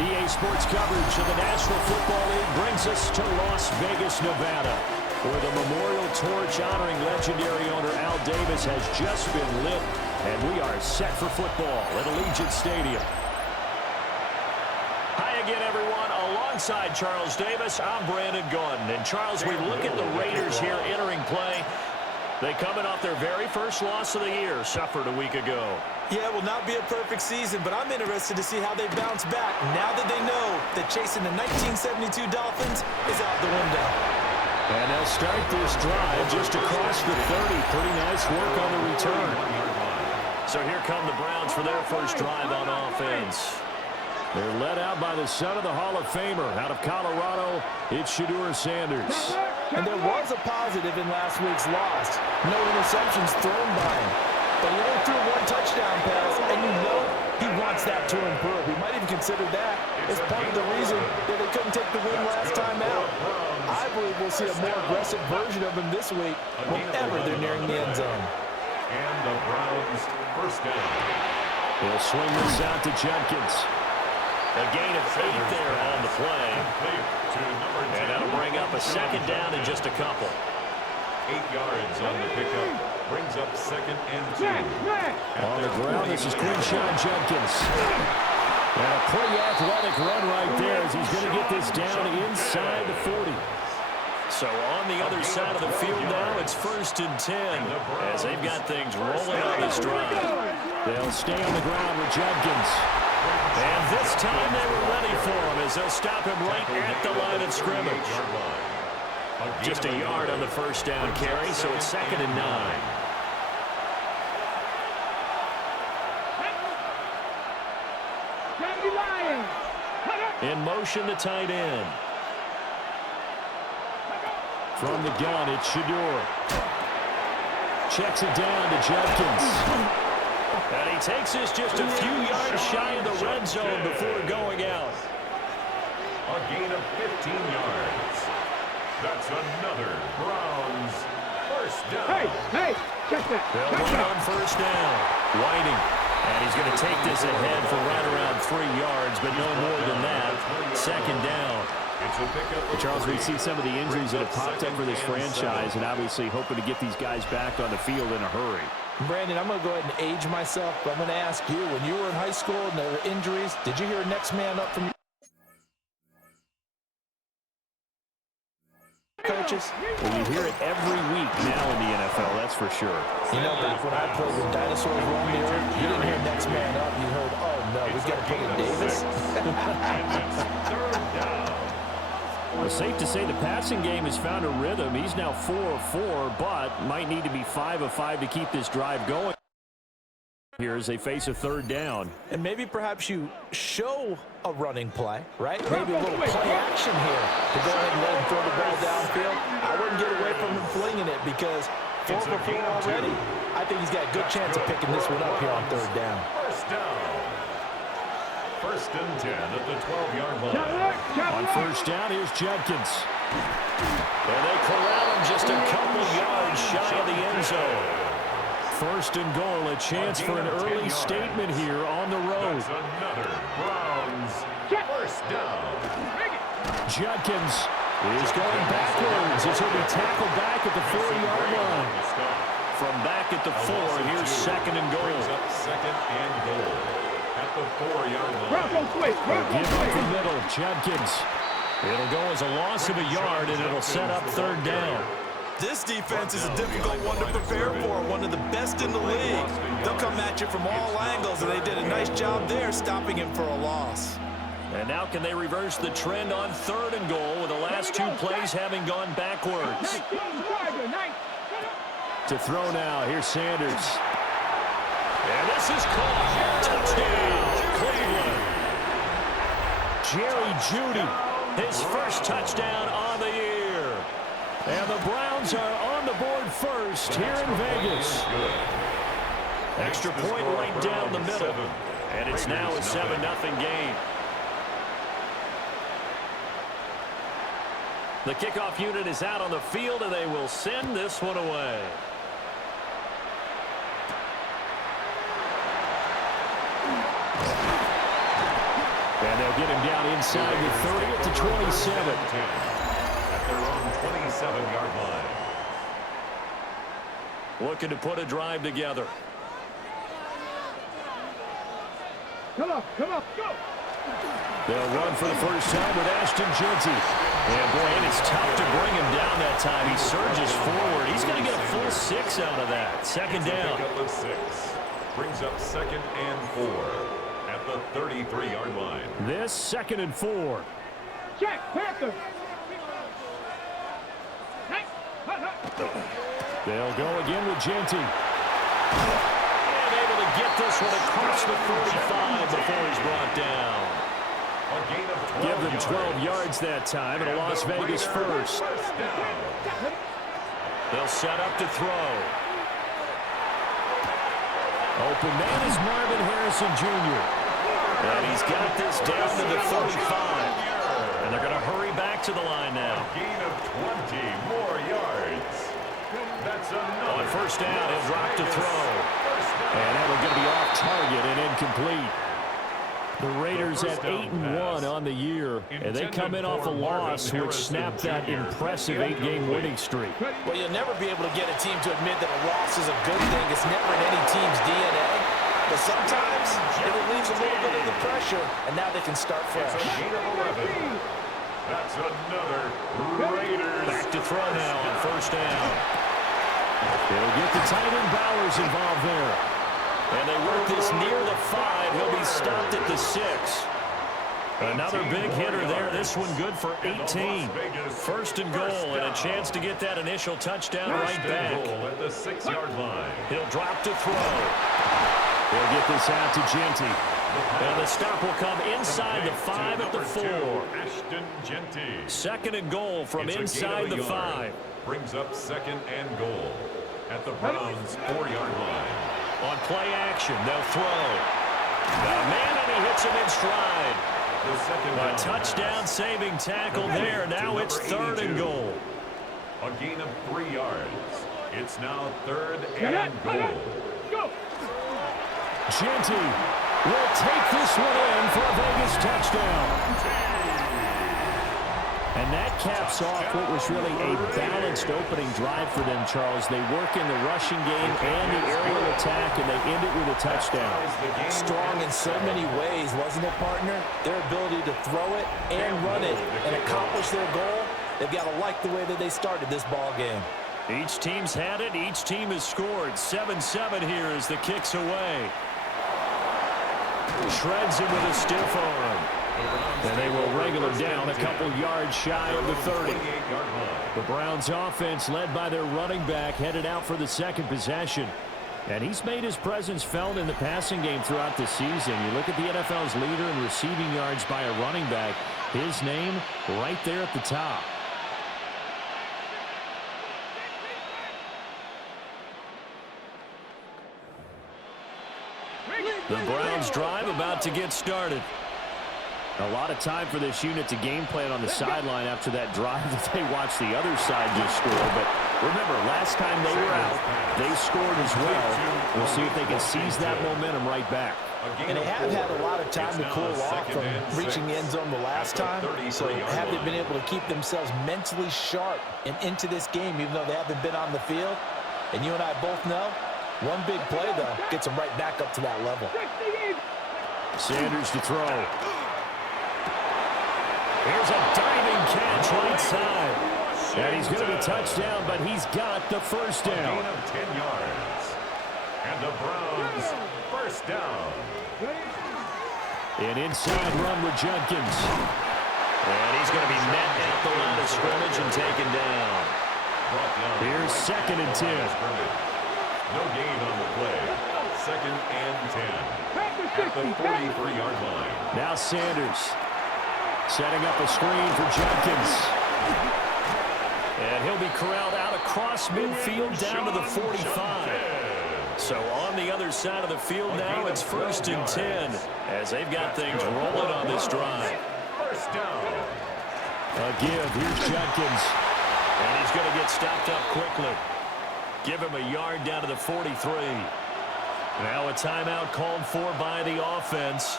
EA Sports coverage of the National Football League brings us to Las Vegas, Nevada, where the memorial torch honoring legendary owner Al Davis has just been lit, and we are set for football at Allegiant Stadium. Hi again, everyone. Alongside Charles Davis, I'm Brandon Gordon. And Charles, we look at the Raiders here entering play. They coming off their very first loss of the year, suffered a week ago. Yeah, it will not be a perfect season, but I'm interested to see how they bounce back now that they know that chasing the 1972 Dolphins is out the window. And they'll start this drive just across the 30. Pretty nice work on the return. So here come the Browns for their first drive on offense. They're led out by the son of the Hall of Famer. Out of Colorado, it's Shedeur Sanders. And there was a positive in last week's loss. No interceptions thrown by him. But he only threw one touchdown pass, and you know he wants that to improve. We might even consider that as part of the reason that they couldn't take the win last time out. I believe we'll see a more aggressive version of him this week whenever they're nearing the end zone. And the Browns first down. He'll swing this out to Jenkins. A gain of 8 there on the play. And that'll bring up a second down in just a couple. 8 yards on the pickup. Brings up second and 2. On the ground, this is Quinshawn Jenkins. And a pretty athletic run right there as he's going to get this down inside the 40. So on the other side of the field now, it's 1st and 10 as they've got things rolling on this drive. They'll stay on the ground with Jenkins. And this time they were ready for him as they'll stop him right at the line of scrimmage. Just a yard on the first down carry, so it's 2nd and 9. In motion, the tight end. From the gun, it's Shedeur. Checks it down to Jenkins. And he takes this just a few yards shy of the red zone before going out. A gain of 15 yards. That's another Browns first down. Hey, check that. They'll win on first down. Whiting. And he's going to take this ahead for right around 3 yards, but no more than that. 2nd down. Charles, we see some of the injuries that have popped up for this franchise, and obviously hoping to get these guys back on the field in a hurry. Brandon, I'm going to go ahead and age myself, but I'm going to ask you, when you were in high school and there were injuries, did you hear next man up from coaches? Well, you hear it every week now in the NFL, that's for sure. You know, back when I played with dinosaurs roamed the earth, you didn't hear next man up. You heard, oh, no, we've got to put in Davis. Well, safe to say the passing game has found a rhythm. He's now 4 of 4, but might need to be 5 of 5 to keep this drive going here as they face a 3rd down. And maybe perhaps you show a running play, right? Maybe a little play action here to go ahead and let him throw the ball downfield. I wouldn't get away from him flinging it because 4 for 4 already. I think he's got a good chance of picking this one up here on 3rd down. First down. 1st and 10 at the 12-yard line. On first down, here's Jenkins. And they corral him just a couple yards shy of the end zone. 1st and goal, a chance for an early statement here on the road. That's another Browns first down. Jenkins is going backwards as he'll be tackled back at the 4-yard line. From back at the 4, here's 2nd and goal. Brings up 2nd and goal. At the 4-yard line. Give up the middle, Jenkins. It'll go as a loss of a yard, and it'll set up 3rd down. This defense is a difficult one to prepare for, one of the best in the league. They'll come at you from all angles, and they did a nice job there stopping him for a loss. And now can they reverse the trend on 3rd and goal with the last 2 plays having gone backwards? To throw now, here's Sanders. And this is caught. Touchdown, Cleveland. Jerry Jeudy, his first touchdown on the year. And the Browns are on the board first here in Vegas. Extra point right down the middle. And it's now a 7-0 game. The kickoff unit is out on the field, and they will send this one away. And they'll get him down inside the 30 at the 27. At their own 27-yard line. Looking to put a drive together. Come on, go! They'll run for the first time with Ashton Jeanty. And, boy, and it's tough to bring him down that time. He surges forward. He's going to get a full 6 out of that. Second down. Pick up of 6. Brings up 2nd and 4 at the 33-yard line. This 2nd and 4. Check, Panther! They'll go again with Jeanty. And able to get this one across the 45 before he's brought down. A gain of 12 Give them 12 yards that time, and a Las Vegas first. They'll set up to throw. Open man is Marvin Harrison Jr. And he's got this down to the 35. And they're going to hurry back to the line now. A gain of 20 more yards. That's another. On first down, he'll drop to throw. And that one's going to be off target and incomplete. The Raiders at 8-1 on the year, and they come in off a loss which snapped that impressive 8-game winning streak. Well, you'll never be able to get a team to admit that a loss is a good thing. It's never in any team's DNA. But sometimes it relieves a little bit of the pressure, and now they can start fresh. It's a gain of 11. That's another Raiders. Back to throw now on first down. They'll get the tight end Bowers involved there. And they work this near the 5. He'll be stopped at the 6. Another big hitter there. This one good for 18. First and goal, and a chance to get that initial touchdown right back. At the 6-yard line. He'll drop to throw. They'll get this out to Jeanty. And the stop will come inside the 5 at the 4. Ashton Jeanty. Second and goal from inside the 5. Brings up 2nd and goal at the Browns' 4-yard line. On play action, they'll throw. Man, and he hits him in stride. A touchdown saving tackle there. Now it's 3rd and goal. A gain of 3 yards. It's now 3rd and goal. Jeanty will take this one in for a Vegas touchdown. And that caps off what was really a balanced opening drive for them, Charles. They work in the rushing game and the aerial attack, and they end it with a touchdown. Strong in so many ways, wasn't it, partner? Their ability to throw it and run it and accomplish their goal, they've got to like the way that they started this ball game. Each team's had it. Each team has scored. 7-7 here as the kick's away. Shreds him with a stiff arm. And they will wrangle him down a couple yards shy of the 30. The Browns offense led by their running back headed out for the second possession. And he's made his presence felt in the passing game throughout the season. You look at the NFL's leader in receiving yards by a running back. His name right there at the top. The Browns drive about to get started. A lot of time for this unit to game plan on the sideline after that drive that they watched the other side just score. But remember, last time they were out, they scored as well. We'll see if they can seize that momentum right back. And they have had a lot of time to cool off from reaching the end zone the last time. So have they been able to keep themselves mentally sharp and into this game, even though they haven't been on the field? And you and I both know, one big play, though, gets them right back up to that level. Sanders to throw. Here's a diving catch right side. And he's going to be touchdown, but he's got the first down. A gain of 10 yards. And the Browns first down. An inside run with Jenkins. And he's going to be met at the line of scrimmage and taken down. Here's 2nd and 10. No gain on the play. 2nd and 10. At the 43-yard line. Now Sanders. Setting up a screen for Jenkins. And he'll be corralled out across midfield down to the 45. So on the other side of the field now, it's 1st and 10 as they've got things rolling on this drive. First down. A give. Here's Jenkins. And he's going to get stopped up quickly. Give him a yard down to the 43. Now a timeout called for by the offense.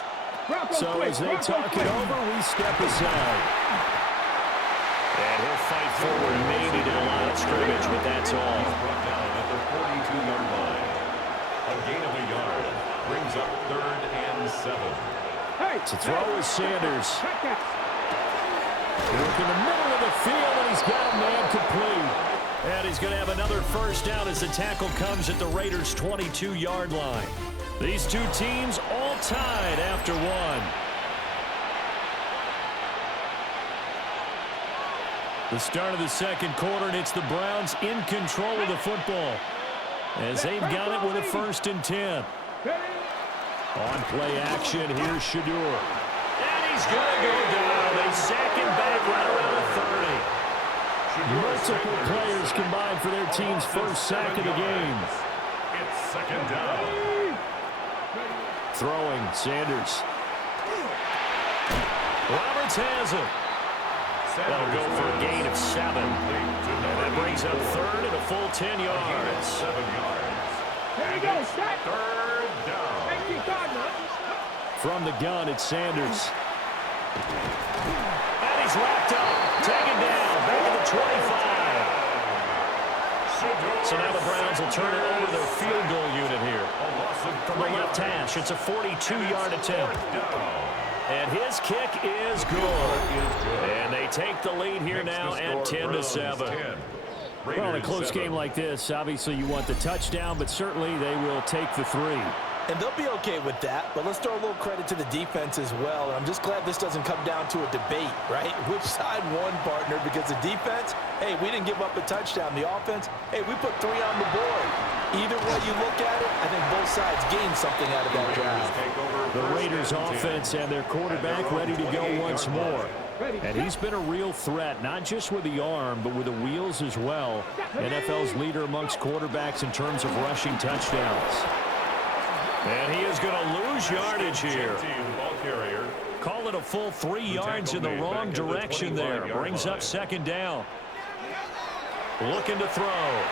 So as they talk it over, we step aside. And he'll fight forward maybe to the line of scrimmage, but that's all. Brought down at the 42-yard line. A gain of a yard brings up 3rd and 7. To throw is Sanders. Look in the middle of the field, and he's got a man complete. And he's going to have another first down as the tackle comes at the Raiders' 22-yard line. These two teams all tied after one. The start of the second quarter, and it's the Browns in control of the football as they've got it with a 1st and 10. On play action, here's Shador. And he's going to go down. They sack him back right around the 30. Multiple players combined for their team's first sack of the game. It's 2nd down. Throwing, Sanders. Roberts has it. That'll go for a gain of 7. And that brings up 3rd and a full 10 yards. 7 yards. There you go, Stat. 3rd down. From the gun, it's Sanders. And he's wrapped up. Taken down. Back at the 25. So now the Browns will turn it over their field goal unit here. From the left hash, it's a 42-yard attempt. And his kick is good. And they take the lead here now at 10-7. Well, in a close game like this, obviously you want the touchdown, but certainly they will take the 3. And they'll be okay with that, but let's throw a little credit to the defense as well. And I'm just glad this doesn't come down to a debate, right? Which side won, partner? Because the defense, hey, we didn't give up a touchdown. The offense, hey, we put 3 on the board. Either way you look at it, I think both sides gained something out of that drive. The Raiders offense and their quarterback ready to go once more. And he's been a real threat, not just with the arm, but with the wheels as well. NFL's leader amongst quarterbacks in terms of rushing touchdowns. And he is going to lose yardage here. Call it a full 3 yards in the wrong direction there. Brings up 2nd down. Looking to throw.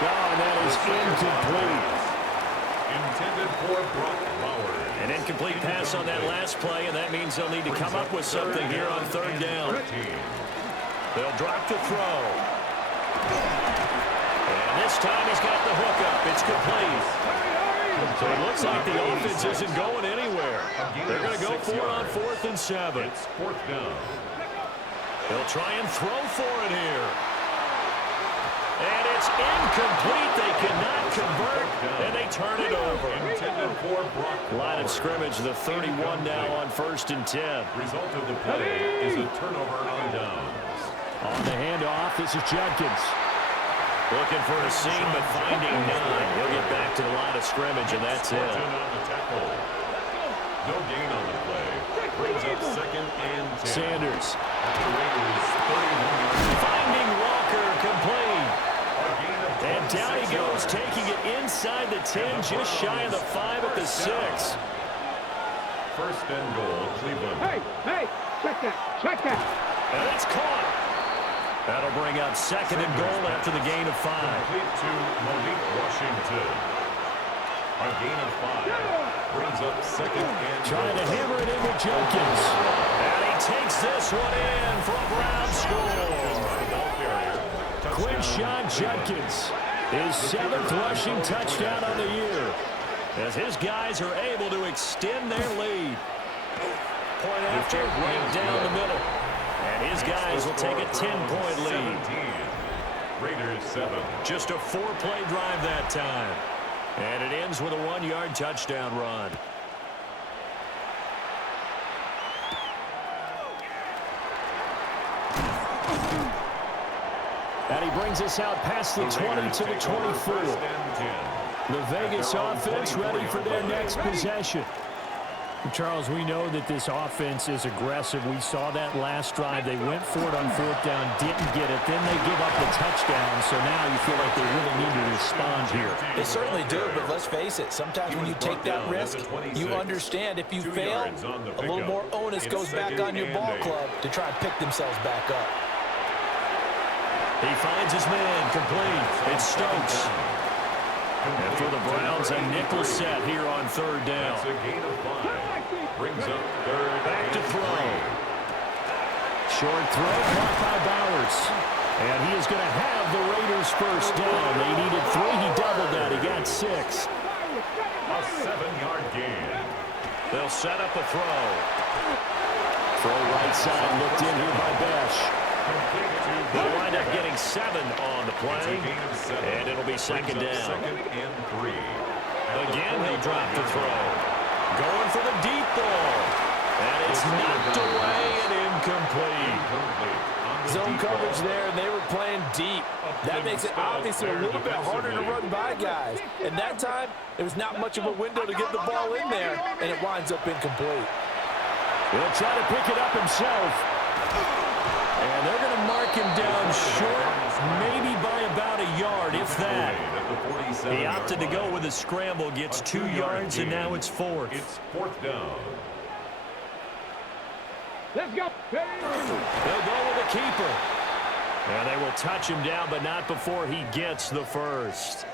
Oh, that is incomplete. Intended for Brock Bowers. An incomplete pass on that last play, and that means they'll need to come up with something here on 3rd down. They'll drop the throw. And this time he's got the hookup. It's complete. So it looks like the offense isn't going anywhere. They're going to go for it on 4th and 7. It's 4th down. They'll try and throw for it here. And it's incomplete. They cannot convert, and they turn it over. Intended for Brock Line of scrimmage, the 31 now on 1st and 10. Result of the play is a turnover on downs. On the handoff, this is Judkins. Looking for a seam, but finding none. He'll get back to the line of scrimmage, and that's it. No gain on the play. Brings up 2nd and 10. Sanders. At the Raiders' 31-yard. Finding Walker, complete. And down he goes, taking it inside the 10, just shy of the 5 at the 6. 1st and goal, Cleveland. Hey, check that. And it's caught. That'll bring up 2nd and goal after the gain of 5. Complete to Malik Washington. A gain of 5 brings up 2nd and Trying to hammer it in with Judkins. And he takes this one in for a Brown score. Quinshawn Judkins, his 7th rushing touchdown on the year, as his guys are able to extend their lead. Point after, right down the middle. And his guys will take a 10-point lead. Raiders 7. Just a 4-play drive that time. And it ends with a 1-yard touchdown run. And he brings us out past the 20 to the 24. The Vegas offense ready for their next possession. Charles, we know that this offense is aggressive. We saw that last drive. They went for it on 4th down, didn't get it. Then they give up the touchdown. So now you feel like they really need to respond here. They certainly do, but let's face it. Sometimes when you take that risk, you understand if you fail, a little more onus goes back on your ball club to try and pick themselves back up. He finds his man complete. It's Stokes. And for the Browns, a nickel set here on third down. That's a gain of 5. Brings up third. Back to throw. Short throw caught by Bowers. And he is going to have the Raiders first down. They needed 3. He doubled that. He got 6. A 7-yard gain. They'll set up a throw. Throw right side, looked in here by Besh. They'll wind up getting 7 on the play. And it'll be second down. Second and 3. Again, he'll drop the throw. Going for the deep ball. And it's knocked away and incomplete. Zone coverage there, and they were playing deep. That makes it obviously a little bit harder to run by guys. And that time, there was not much of a window to get the ball in there, and it winds up incomplete. He'll try to pick it up himself. And they're going to mark him down short, maybe by about a yard, if that. He opted to go with a scramble, gets 2 yards, and now it's 4th. It's 4th down. Let's go. They'll go with the keeper. And they will touch him down, but not before he gets the first.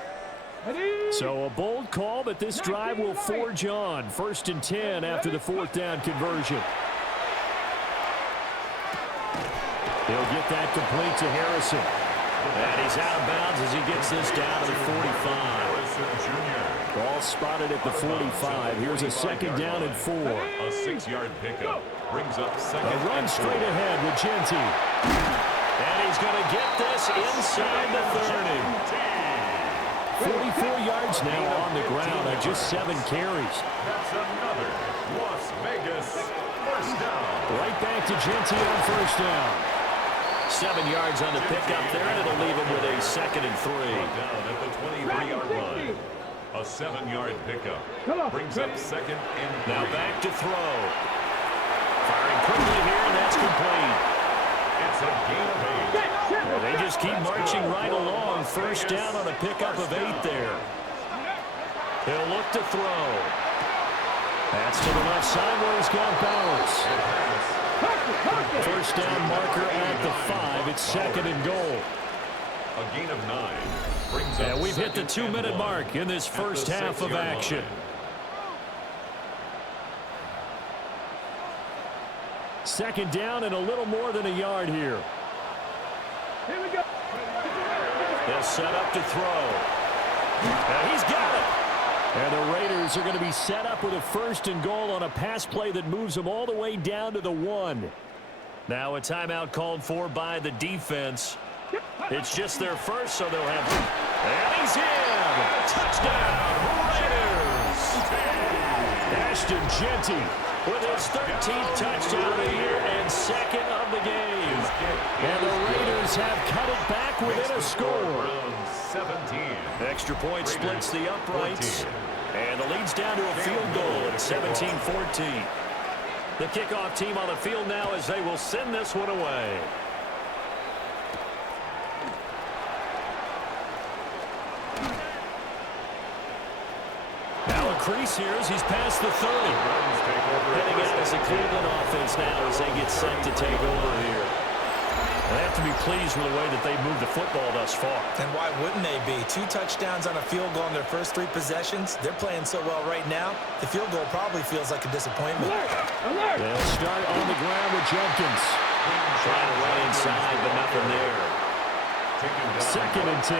So a bold call, but this drive will forge on. 1st and 10 after the 4th down conversion. He'll get that complete to Harrison. And he's out of bounds as he gets this down to the 45. Ball spotted at the 45. Here's a 2nd down and 4. A 6-yard pickup. Brings up second. A run straight ahead with Genty. And he's going to get this inside the 30. 44 yards now on the ground on just 7 carries. That's another Las Vegas first down. Right back to Genty on 1st down. 7 yards on the pickup there, and it'll leave him with a 2nd and 3. Down at the 23-yard line. A 7-yard pickup. Brings up 2nd and 3. Now back to throw. Firing quickly here, and that's complete. It's a gain of 8. Well, they just keep marching right along. 1st down on a pickup of 8 there. He'll look to throw. That's to the left side where he's got Bowers. 1st down marker at the 5. It's 2nd and goal. A gain of 9. Brings up and we've hit the 2nd 2-minute mark in this first half of action. Line. 2nd down and a little more than a yard here. Here we go. They'll set up to throw. And he's got it. And the Raiders are going to be set up with a 1st and goal on a pass play that moves them all the way down to the 1. Now a timeout called for by the defense. It's just their first, so they'll have... And he's in! Touchdown, Raiders! Ashton Genty with his 13th touchdown of the year and 2nd of the game. And the Raiders have cut it back within a score. 17. Extra point splits the uprights. And the lead's down to a field goal at 17-14. The kickoff team on the field now as they will send this one away. Now a crease here as he's past the 30. Heading out as a Cleveland offense now as they get set to take over here. They have to be pleased with the way that they moved the football thus far. And why wouldn't they be? 2 touchdowns on a field goal in their first 3 possessions. They're playing so well right now, the field goal probably feels like a disappointment. They'll start on the ground with Jenkins. Trying to run inside, but nothing there. 2nd and 10.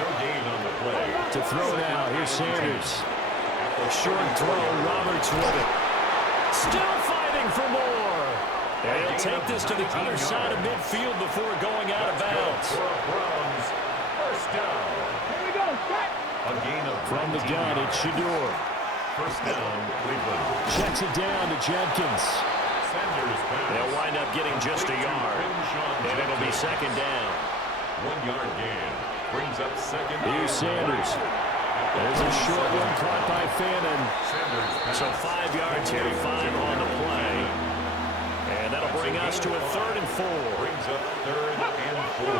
No gain on the play. To throw now, here's Sanders. A short throw, Roberts with it. Still fighting for more. And he'll take this to the other side of midfield before going out of bounds. First down. Here we go. Set. A gain of From the gun, it's Shador. First down, Cleveland. Checks it down to Jenkins. Sanders pass. They'll wind up getting just a yard. And it'll be 2nd down. 1-yard gain. Brings up 2nd. Here's Sanders. There's a short one caught by Fannin. So 5 yards here, 5 on the play. And that'll bring us to a 3rd and 4. Brings up 3rd and 4.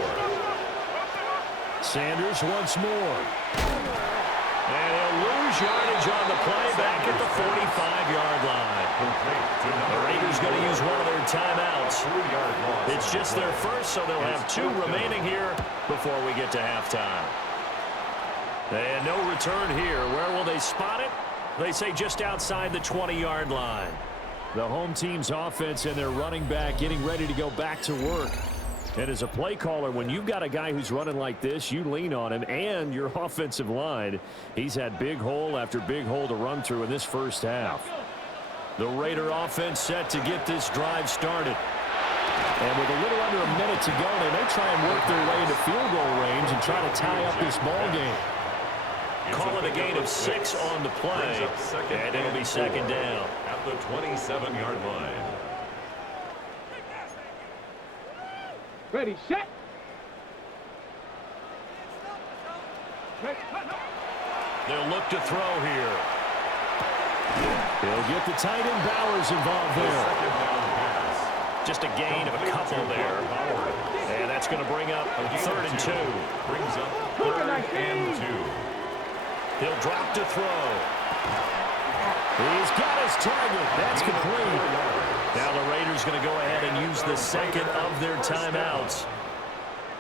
Sanders once more. And he'll lose yardage on the play back at the 45-yard line. The Raiders going to use one of their timeouts. It's just their first, so they'll have 2 remaining here before we get to halftime. And no return here. Where will they spot it? They say just outside the 20-yard line. The home team's offense and their running back getting ready to go back to work. And as a play caller, when you've got a guy who's running like this, you lean on him and your offensive line. He's had big hole after big hole to run through in this first half. The Raider offense set to get this drive started. And with a little under a minute to go, they may try and work their way into field goal range and try to tie up this ball game. Call it a gain of 6 on the play, and it'll be second down. At the 27-yard line. Ready, set. They'll look to throw here. He'll get the tight end Bowers involved there. Just a gain of a couple there. And that's going to bring up 3rd and 2. Brings up 3rd and 2. He'll drop to throw. He's got his target. That's complete. Now the Raiders going to go ahead and use the second of their timeouts,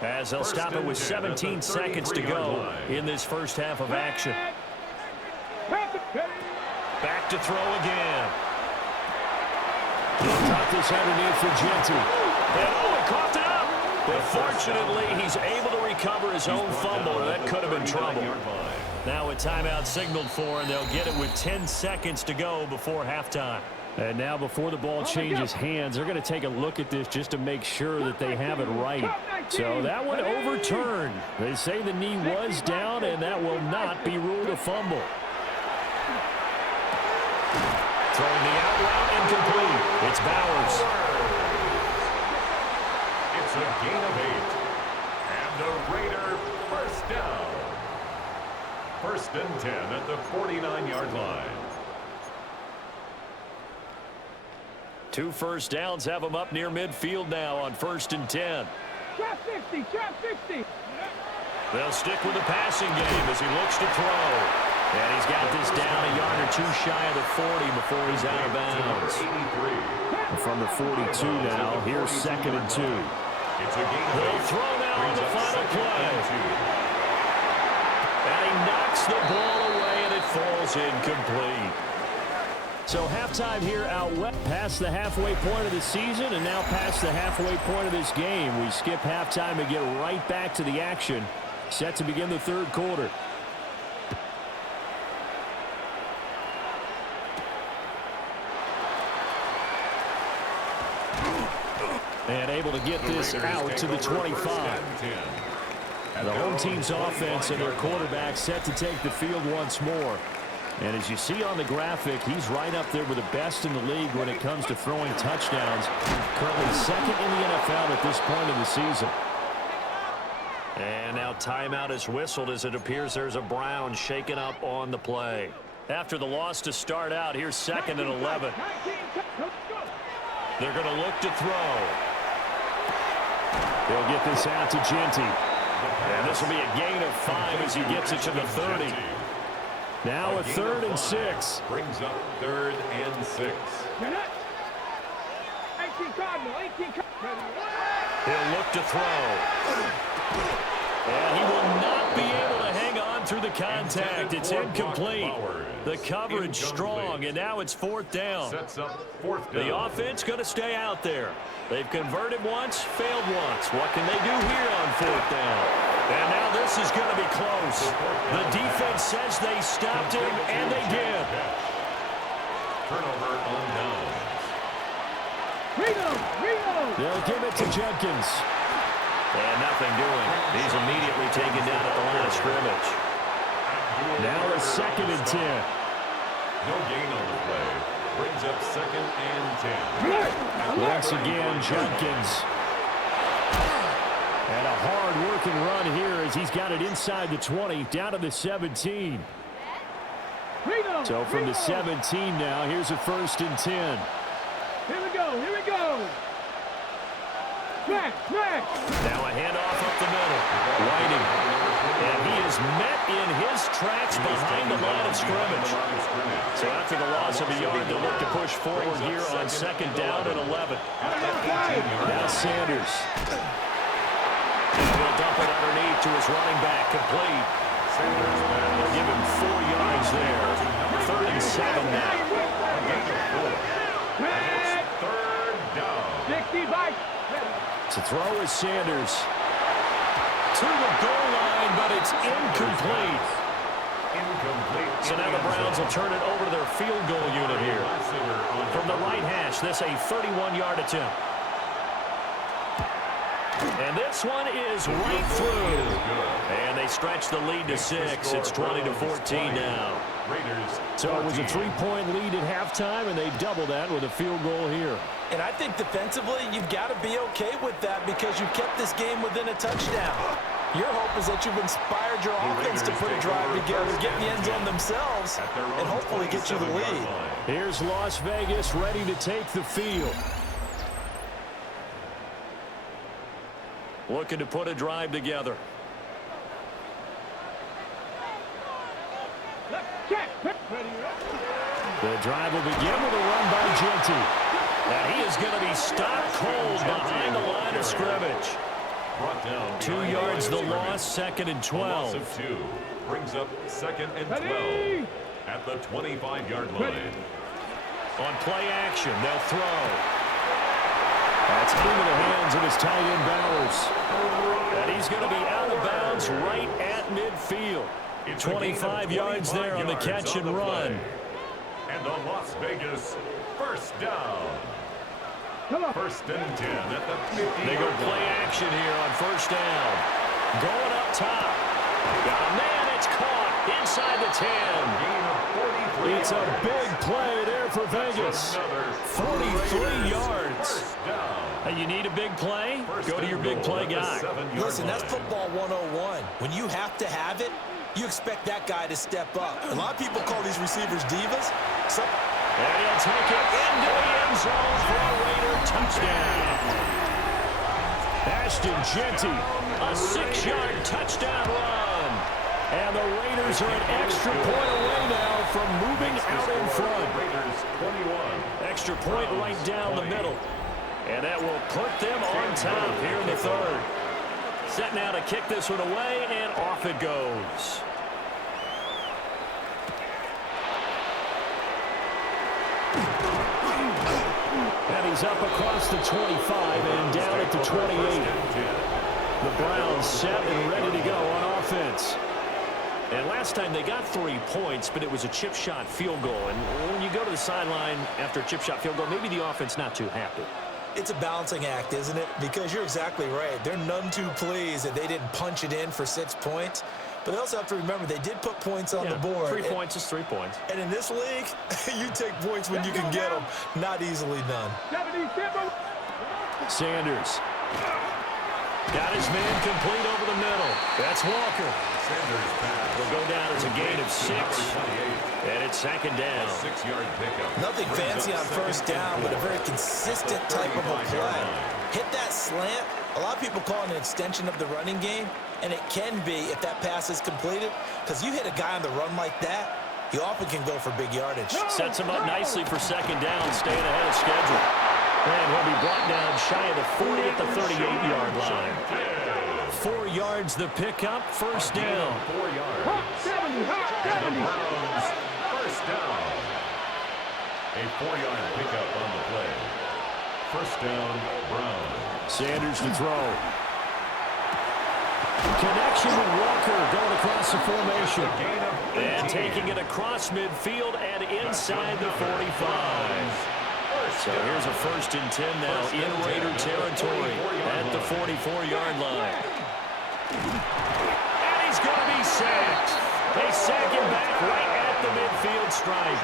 as they'll stop it with 17 seconds to go in this first half of action. Back to throw again. He'll drop this underneath for Genty. And he coughed it up. But fortunately, he's able to recover his own fumble, or that could have been trouble. Now a timeout signaled for, and they'll get it with 10 seconds to go before halftime. And now before the ball changes hands, they're going to take a look at this just to make sure that they have it right. So that one overturned. They say the knee was down, and that will not be ruled a fumble. Throwing the out route incomplete. It's Bowers. It's a gain of 8. And the Raider first down. 1st and 10 at the 49-yard line. 2 first downs have them up near midfield now on 1st and 10. Trap 50, trap 50. They'll stick with the passing game as he looks to throw. And he's got this down a yard or 2 shy of the 40 before he's out of bounds. From the 42 now, here's 2nd and 2. They'll throw now on the final play. And he knocks the ball away, and it falls incomplete. So halftime here out west, past the halfway point of the season, and now past the halfway point of this game. We skip halftime and get right back to the action. Set to begin the 3rd quarter. And able to get this out to the 25. The home team's offense and their quarterback set to take the field once more. And as you see on the graphic, he's right up there with the best in the league when it comes to throwing touchdowns. Currently 2nd in the NFL at this point in the season. And now timeout is whistled as it appears there's a Brown shaken up on the play. After the loss to start out, here's 2nd and 11. They're going to look to throw. They'll get this out to Genty. And this will be a gain of 5 as he gets it to the 30. Now a 3rd and 6. Brings up 3rd and 6. 18 Cardinal, 18 Cardinal. He'll look to throw. And he will not be able to hang on through the contact. It's incomplete. The coverage strong, and now it's 4th down. Sets up 4th down. The offense going to stay out there. They've converted once, failed once. What can they do here on 4th down? And now this is going to be close. The defense says they stopped him, and they did. Turnover on downs. Reno! They'll give it to Jenkins. And nothing doing. He's immediately taken down at the line of scrimmage. Now a 2nd and 10. No gain on the play. Brings up 2nd and 10. Once again, Jenkins. And a hard-working run here as he's got it inside the 20, down to the 17. So from the 17 now, here's a 1st and 10. Here we go. Smack. Now a handoff up the middle. Whiting. And he is met in his tracks behind the line of scrimmage. So after the loss of a yard, they'll look to push forward here on 2nd down and 11. Now Sanders. And he'll dump it underneath to his running back, complete. Sanders 4. And it's third down. 65. To throw is Sanders. To the goal line, but it's incomplete. Incomplete. So now the Browns will turn it over to their field goal unit here. From the right hash, this a 31-yard attempt. And this one is right through. And they stretch the lead to 6. It's 20-14 now. So it was a 3-point lead at halftime, and they double that with a field goal here. And I think defensively, you've got to be okay with that because you kept this game within a touchdown. Your hope is that you've inspired your offense to put a drive together, get in the end zone themselves, and hopefully get you the lead. Here's Las Vegas ready to take the field. Looking to put a drive together. The drive will begin with a run by Genty. And he is going to be stopped cold behind the line of scrimmage. 2 yards the loss, 2nd and 12. Loss of 2 brings up 2nd and 12 at the 25-yard line. On play action, they'll throw. That's into the hands of his tight end Bowers. And he's going to be out of bounds right at midfield. 25 yards there on the catch and run. And on Las Vegas, first down. 1st and 10 at the 50. They go play action here on first down. Going up top. Got a man, it's caught inside the 10. It's a big play there for Vegas. 43 yards. And you need a big play? Go to your big play guy. Listen, that's football 101. When you have to have it, you expect that guy to step up. A lot of people call these receivers divas. And he'll take it into the end zone for a Raider touchdown. Ashton Genty, a 6-yard touchdown run. And the Raiders are an extra point away now from moving out in front. Extra point right down the middle. And that will put them on top here in the 3rd. Set now to kick this one away, and off it goes. And he's up across the 25 and down at the 28. The Browns set and ready to go on offense. And last time they got 3 points, but it was a chip shot field goal. And when you go to the sideline after a chip shot field goal, maybe the offense not too happy. It's a balancing act, isn't it? Because you're exactly right. They're none too pleased that they didn't punch it in for 6 points. But they also have to remember they did put points on the board. 3 points is 3 points. And in this league, you take points when you can get them. Not easily done. Sanders. Got his man complete over the middle. That's Walker. Will go down as a gain of 6. And it's 2nd down. 6-yard pickup. Nothing fancy on first down, but a very consistent type of a play. Hit that slant. A lot of people call it an extension of the running game, and it can be if that pass is completed, because you hit a guy on the run like that, you often can go for big yardage. Sets him up nicely for 2nd down, staying ahead of schedule. And he'll be brought down shy of the 40 at the 38-yard line. 4 yards the pickup, first down. 4 yards. 70. And the Browns, first down. A 4-yard pickup on the play. First down, Browns. Sanders to throw. Connection with Walker going across the formation. And taking it across midfield and inside the 45. So here's a 1st and 10 now in Raider territory at the 44-yard line. And he's going to be sacked. They sack him back right at the midfield stripe.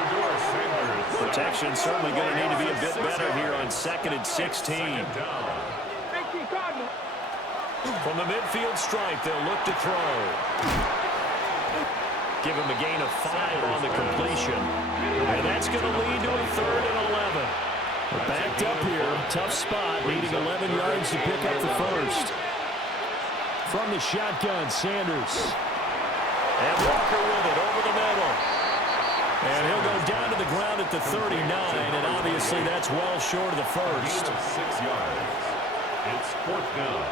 Protection certainly going to need to be a bit better here on 2nd and 16. From the midfield stripe, they'll look to throw. Give him a gain of 5 on the completion. And that's going to lead to a 3rd and 11. Backed up here, tough spot, needing 11 yards to pick up the first. From the shotgun, Sanders. And Walker with it over the middle. And he'll go down to the ground at the 39, and obviously that's well short of the first. 6 yards. It's 4th down.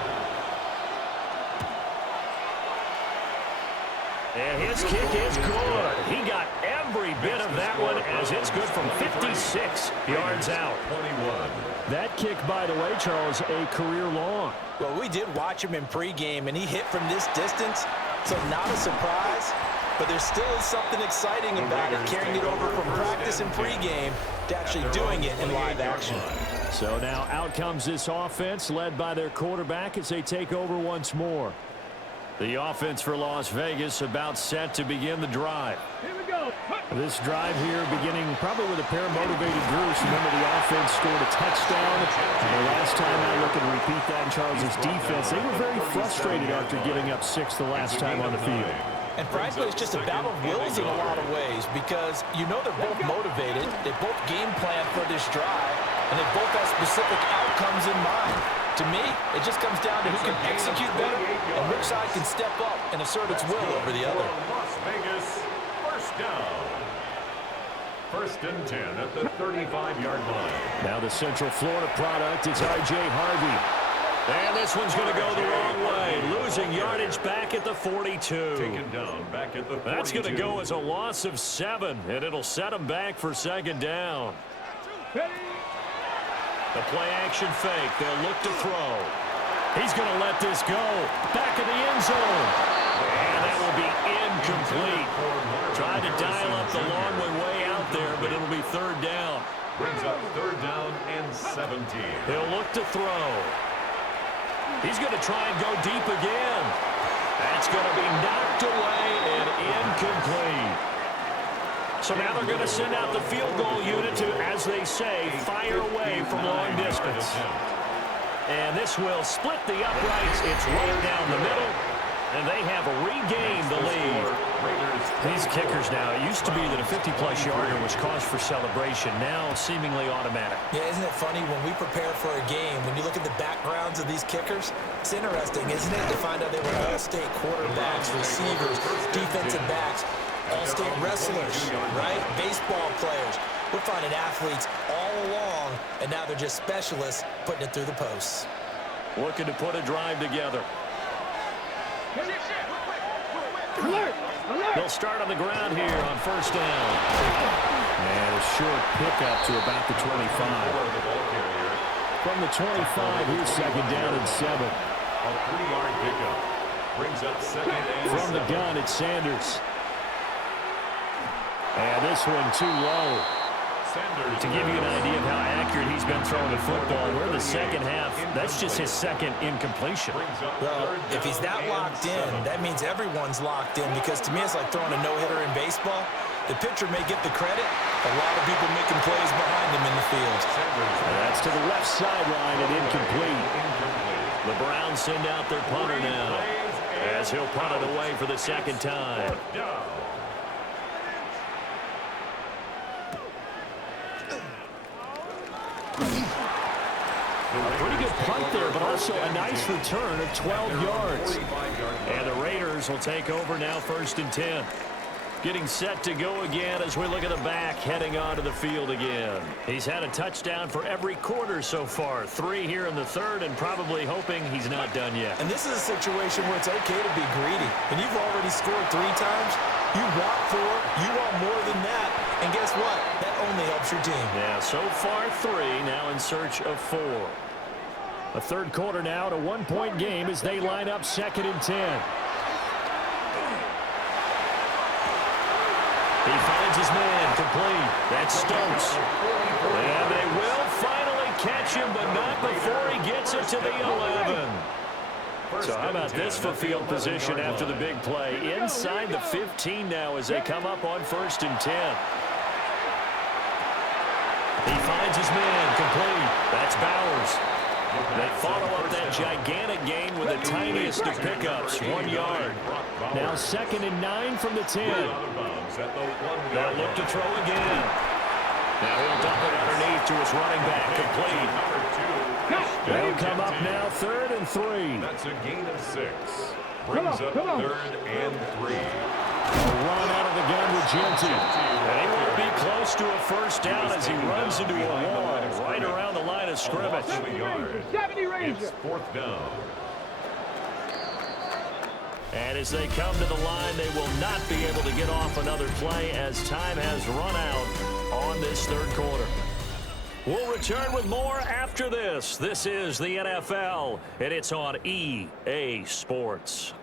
And his kick is good. He got every bit of that one as it's good from 56 yards out. 21. That kick, by the way, Charles, a career long. Well, we did watch him in pregame, and he hit from this distance, so not a surprise. But there still is something exciting about it, carrying it over from practice and pregame to actually doing it in live action. So now out comes this offense, led by their quarterback as they take over once more. The offense for Las Vegas about set to begin the drive. Here we go. This drive here beginning probably with a pair of motivated Bruce. Remember, the offense scored a touchdown. And the last time I look and repeat that in Charles' defense, they were very frustrated after giving up 6 the last time on the field. And frankly, it's just a battle of wills in a lot of ways because you know they're both motivated. They both game plan for this drive, and they both have specific outcomes in mind. To me, it just comes down to who can execute better and which side can step up and assert its will over the other. Las Vegas, first down. First and 10 at the 35-yard line. Now the Central Florida product, it's R.J. Harvey. And this one's going to go the wrong way, losing yardage back at the 42. Taken down back at the 42. That's going to go as a loss of 7, and it'll set them back for second down. The play-action fake. They'll look to throw. He's going to let this go. Back in the end zone. And that will be incomplete. Tried to dial up the long way out there, but it'll be third down. Brings up third down and 17. He'll look to throw. He's going to try and go deep again. That's going to be knocked away and incomplete. So now they're going to send out the field goal unit to, as they say, fire away from long distance. And this will split the uprights. It's right down the middle, and they have regained the lead. These kickers now, it used to be that a 50-plus yarder was cause for celebration. Now seemingly automatic. Yeah, isn't it funny when we prepare for a game, when you look at the backgrounds of these kickers, it's interesting, isn't it, to find out they were all-state quarterbacks, receivers, defensive backs, all-state wrestlers, right? Baseball players. We're finding athletes all along, and now they're just specialists putting it through the posts. Looking to put a drive together. Alert! Alert! They'll start on the ground here on first down. And a short pickup to about the 25. From the 25, here's second down and 7. A 3-yard pickup. Brings up second and From the gun, it's Sanders. And this one too low. Sanders. To give you an idea of how accurate he's been throwing the football, we're in the second half. That's just his second incompletion. Well, if he's that locked in, that means everyone's locked in because to me it's like throwing a no-hitter in baseball. The pitcher may get the credit, a lot of people making plays behind him in the field. And that's to the left sideline and incomplete. The Browns send out their punter now as he'll punt it away for the second time. A pretty good punt there, but also a nice return of 12 yards. And the Raiders will take over now first and 10. Getting set to go again as we look at the back heading onto the field again. He's had a touchdown for every quarter so far. 3 here in the third and probably hoping he's not done yet. And this is a situation where it's okay to be greedy. And you've already scored 3 times. You want 4. You want more than that. And guess what? That only helps your team. Yeah, so far 3, now in search of 4. A third quarter now, a 1-point game as they line up second and 10. He finds his man complete. That's Stokes. And they will finally catch him, but not before he gets it to the 11. So how about this for field position after the big play? Inside the 15 now as they come up on first and 10. He finds his man complete. That's Bowers. They follow up that gigantic gain with the tiniest of pickups, 1 yard. Now second and 9 from the 10. They'll look to throw again. Now he'll dump it underneath to his running back, complete. They'll come up now third and 3. That's a gain of 6. Brings up third and 3. A run out of the gun with Genty. And he will be close to a first down as he runs into a wall right around the line of scrimmage. 70 Ranger. It's fourth down. And as they come to the line, they will not be able to get off another play as time has run out on this third quarter. We'll return with more after this. This is the NFL, and it's on EA Sports.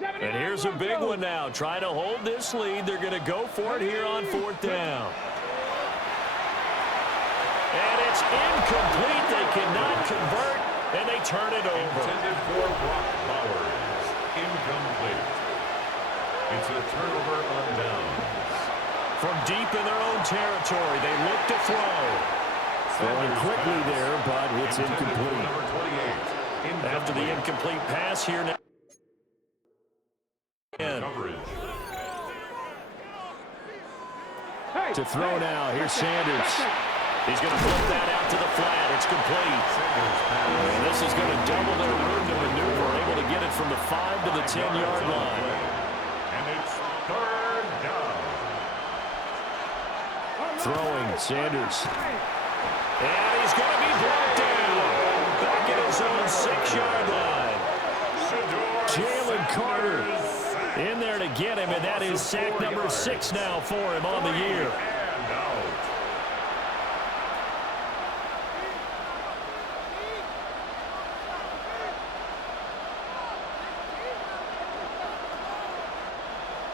And here's a big one now. Trying to hold this lead. They're going to go for it here on fourth down. And it's incomplete. They cannot convert, and they turn it over. Intended for Brock Bowers. Incomplete. It's a turnover on downs. From deep in their own territory, they look to throw. Throwing quickly there, but it's incomplete. After the incomplete pass here now. To throw now, here's Sanders. He's going to flip that out to the flat. It's complete. And this is going to double their room to maneuver, able to get it from the 5 to the 10-yard line. And it's third down. Throwing, Sanders. And he's going to be brought down. Back at his own 6-yard line. Jalen Carter in there to get him, and that is sack number 6 now for him on the year.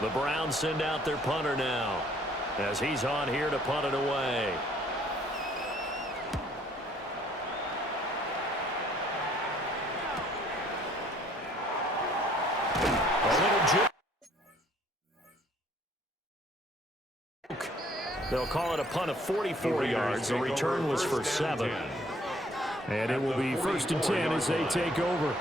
The Browns send out their punter now as he's on here to punt it away. A little juke. They'll call it a punt of 44 yards. The return was for 7. And it will be 1st and 10 as they take over.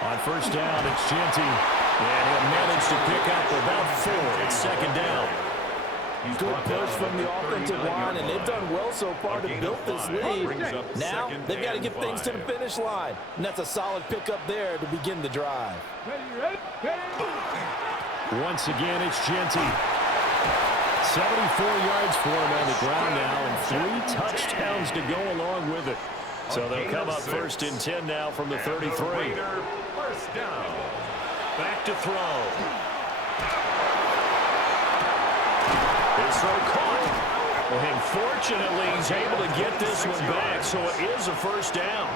On first down, it's Genty. And he'll manage to pick up about 4. It's 2nd down. Good push from the offensive line, and they've done well so far to build this lead. Now, they've got to get things to the finish line. And that's a solid pickup there to begin the drive. Once again, it's Genty. 74 yards for him on the ground now, and 3 touchdowns to go along with it. So they'll come up 1st and 10 now from the 33. First down. Back to throw. His throw caught. And fortunately, he's able to get this one back, so it is a 1st down.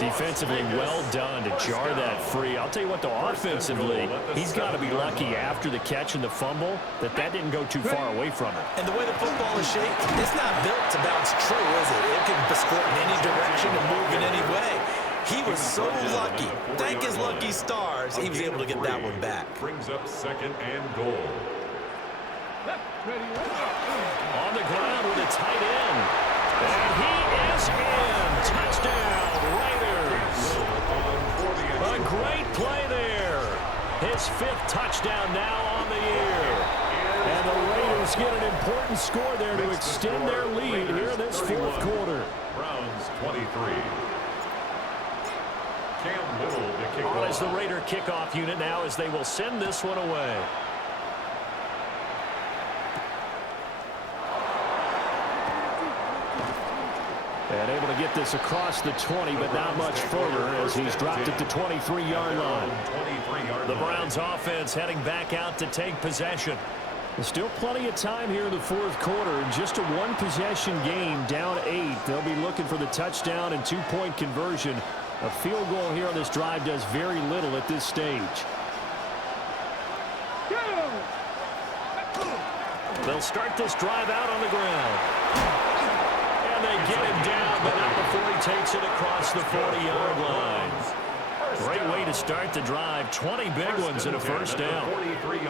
Defensively well done to jar that free. I'll tell you what, though, offensively, he's got to be lucky after the catch and the fumble that didn't go too far away from him. And the way the football is shaped, it's not built to bounce true, is it? It can squirt in any direction and move in any way. He was so lucky. Thank his lucky stars, he was able to get that one back. Brings up 2nd and goal. On the ground with a tight end. And he is in. Touchdown, Raiders. A great play there. His 5th touchdown now on the year. And the Raiders get an important score there to extend their lead here in this 4th quarter. Browns 23. Cam Little to kick On off. as the Raider kickoff unit now as they will send this one away. And able to get this across the 20, but not much further as he's dropped it to 23-yard line. The Browns offense heading back out to take possession. There's still plenty of time here in the 4th quarter. Just a 1-possession game, down 8. They'll be looking for the touchdown and 2-point conversion. A field goal here on this drive does very little at this stage. They'll start this drive out on the ground. And they get him down, but not before he takes it across the 40-yard line. Great way to start the drive. 20 big ones and a 1st down.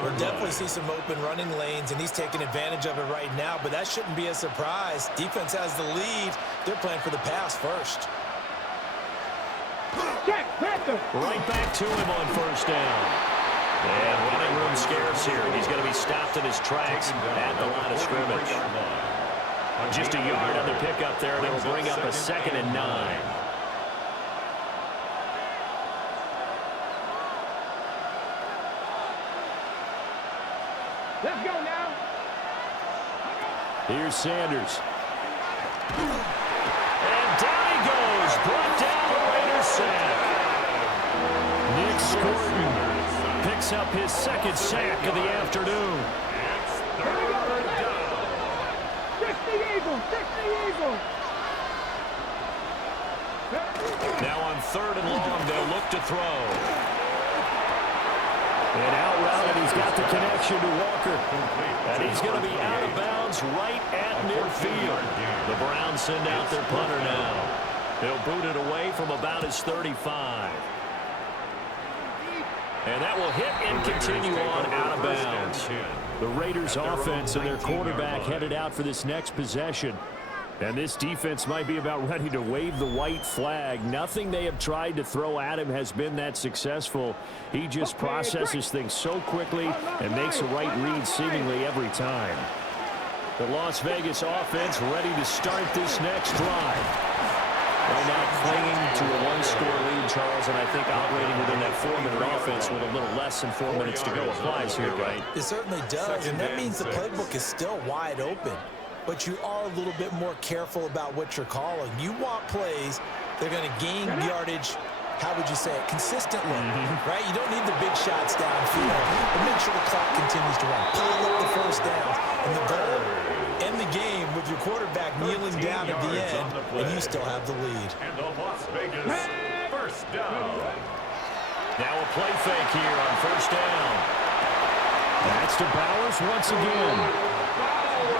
We'll definitely see some open running lanes, and he's taking advantage of it right now, but that shouldn't be a surprise. Defense has the lead. They're playing for the pass first. Right back to him on 1st down. And running room scarce here. He's going to be stopped in his tracks at the line of scrimmage. Just a yard on the pickup there, and it'll bring up a 2nd and 9. Let's go now. Here's Sanders. And down he goes. Brought down the Raiders sack. Nick Scorton picks up his second sack of the afternoon. It's third down. 60 Eagles, 60 Eagles. Now on 3rd and long, they'll look to throw. And out route, and he's got the connection to Walker. And he's going to be out of bounds right at midfield. The Browns send out their punter now. They'll boot it away from about his 35. And that will hit and continue on out of bounds. The Raiders' offense and their quarterback headed out for this next possession. And this defense might be about ready to wave the white flag. Nothing they have tried to throw at him has been that successful. He just processes things so quickly and makes the right read seemingly every time. The Las Vegas offense ready to start this next drive. Right now clinging to a one-score lead, Charles, and I think operating within that 4-minute offense with a little less than 4 minutes to go applies here, right? It certainly does, and that means the playbook is still wide open. But you are a little bit more careful about what you're calling. You want plays, they're going to gain yardage, how would you say it, consistently, right? You don't need the big shots downfield, but make sure the clock continues to run. Pile up the first downs, and the goal, end the game with your quarterback kneeling down at the end, and you still have the lead. And the Las Vegas first down. Now a play fake here on 1st down. That's to Bowers once again.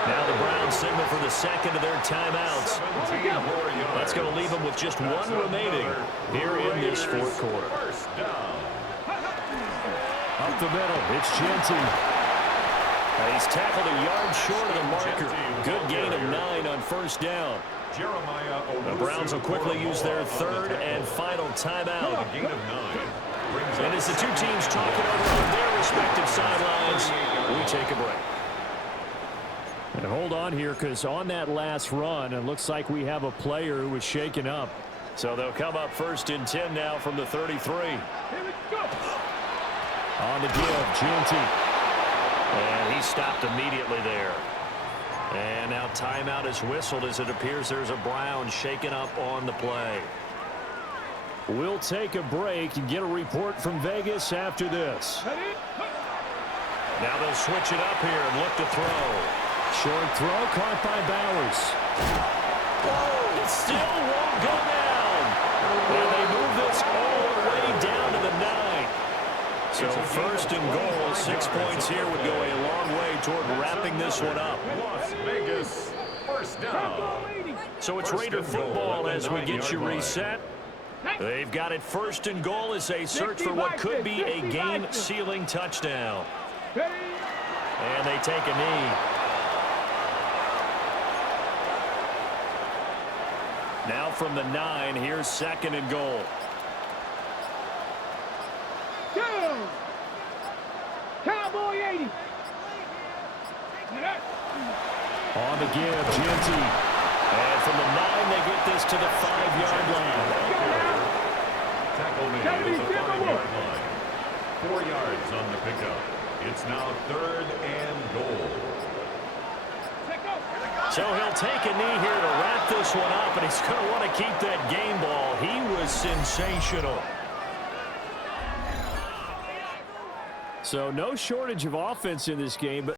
Now the Browns signal for the second of their timeouts. That's going to leave them with just one remaining here in this 4th quarter. Up the middle, it's Genty. He's tackled a yard short of the marker. Good gain of 9 on 1st down. The Browns will quickly use their 3rd and final timeout. And as the two teams talk it over on their respective sidelines, we take a break. And hold on here, because on that last run, it looks like we have a player who was shaken up. So they'll come up 1st and 10 now from the 33. On the give, Genty. And he stopped immediately there. And now timeout is whistled as it appears there's a Brown shaken up on the play. We'll take a break and get a report from Vegas after this. Now they'll switch it up here and look to throw. Short throw caught by Bowers. Oh, it still won't go down. And they move this all the way down to the 9. So 1st and goal, 6 points here would go a long way toward wrapping this one up. Las Vegas first down. So it's Raider football as we get you reset. They've got it 1st and goal as they search for what could be a game-sealing touchdown. And they take a knee. Now from the 9, here's 2nd and goal. Cowboy 80. On the give, Genty. And from the 9, they get this to the 5-yard line. Tackle made at the 5-yard line. 4 yards on the pickup. It's now 3rd and goal. So he'll take a knee here to wrap this one up, and he's going to want to keep that game ball. He was sensational. So no shortage of offense in this game, but